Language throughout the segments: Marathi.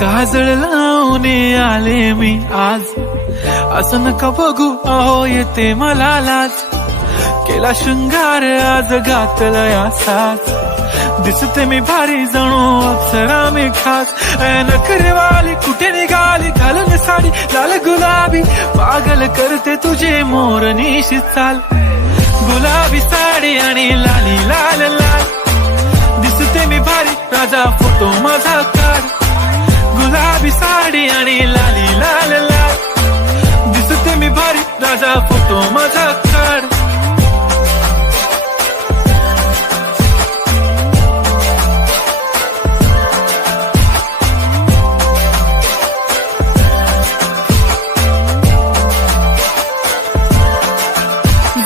काजळ लावून आले मी आज, असं नका बघू अहो येते मला लाज. केला शृंगार आज घातला या साज, दिसते मी भारी जणू अप्सरा मी खास. नखरेवाली कुठे निघाली घालून साडी लाल गुलाबी, पागल करते तुझे मोरनीशी चाल. गुलाबी साडी आणि लाली लाल लाल, दिसते मी भारी राजा फोटो माझा काढ. गुलाबी साडी आणि लाली लाल लाल, दिसते मी भारी राजा फोटो माझा काढ.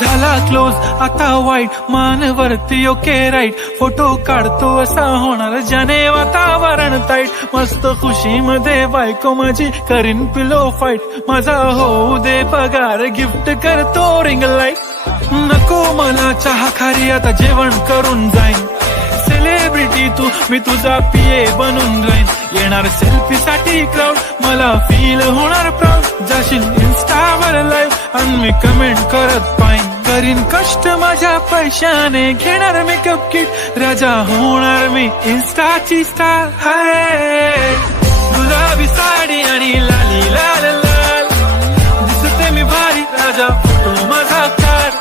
झाला क्लोज आता वाईट, मानवरती ओके राईट. फोटो काढतो असा होणार ज्याने वातावरण ताईट. मस्त खुशी मध्ये बायको माझी करीन पिलो फाईट. माझा होऊ दे पगार गिफ्ट करतो रिंग लाईट. नको मला चहा खारी आता जेवण करून जाईन. सेलिब्रिटी तू मी तुझा पिये बनून राहीन. येणार सेल्फी साठी क्राऊड मला फील होणार प्राऊड. जाशील इन्स्टावर लाईव्ह आणि मी कमेंट करत पाहिन. करीन कष्ट माझ्या पैशाने घेणार मेकअप किट. राजा होणार मी इन्स्टाची स्टार. हाय गुलाबी साडी आणि लाली लाल लाल, दिसते मी भारी राजा फोटो माझा काढ.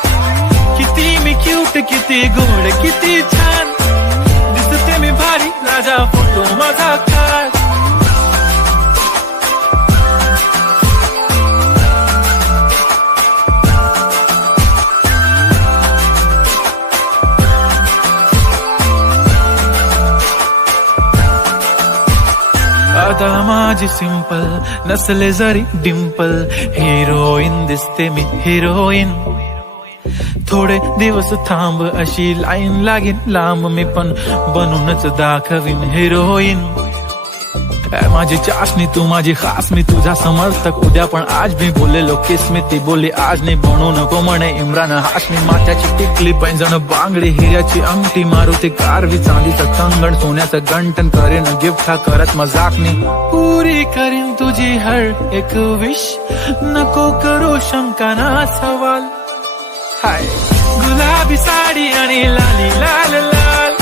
किती मी क्यूट किती गोड किती छान, दिसते मी भारी राजा फोटो माझा काढ. आता माझी सिंपल नसले जरी डिंपल, हिरोईन दिसते मी हिरोईन. थोडे दिवस थांब अशी लाईन लागेल लांब, मी पण बनूनच दाखवीन हिरोईन. माझी चाशनी तू माझी खास, मी तुझा समर्थक उद्या पण आज. मी बोललेलो किस मी ती बोलली आज नाही. बनू नको म्हणे इम्रान हाशमी. माथ्याची टिकली पैंजण बांगडी हिऱ्याची अंगठी, मारुती कारवी चांदीचं कंगण सोन्याचं गंटन. करेन गिफ्ट हा करत मजाकनी, पुरी करीन तुझी हर एक विश. नको करू शंका ना सवाल. हाय गुलाबी साडी आणि लाली लाल लाल,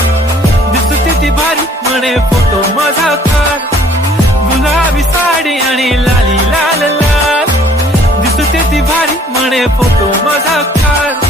दिसते ती भारी म्हणे फोटो माझा काढ. गुलाबी साडी आणि लाली लाल लाल, दिसते ती भारी म्हणे फोटो माझा काढ.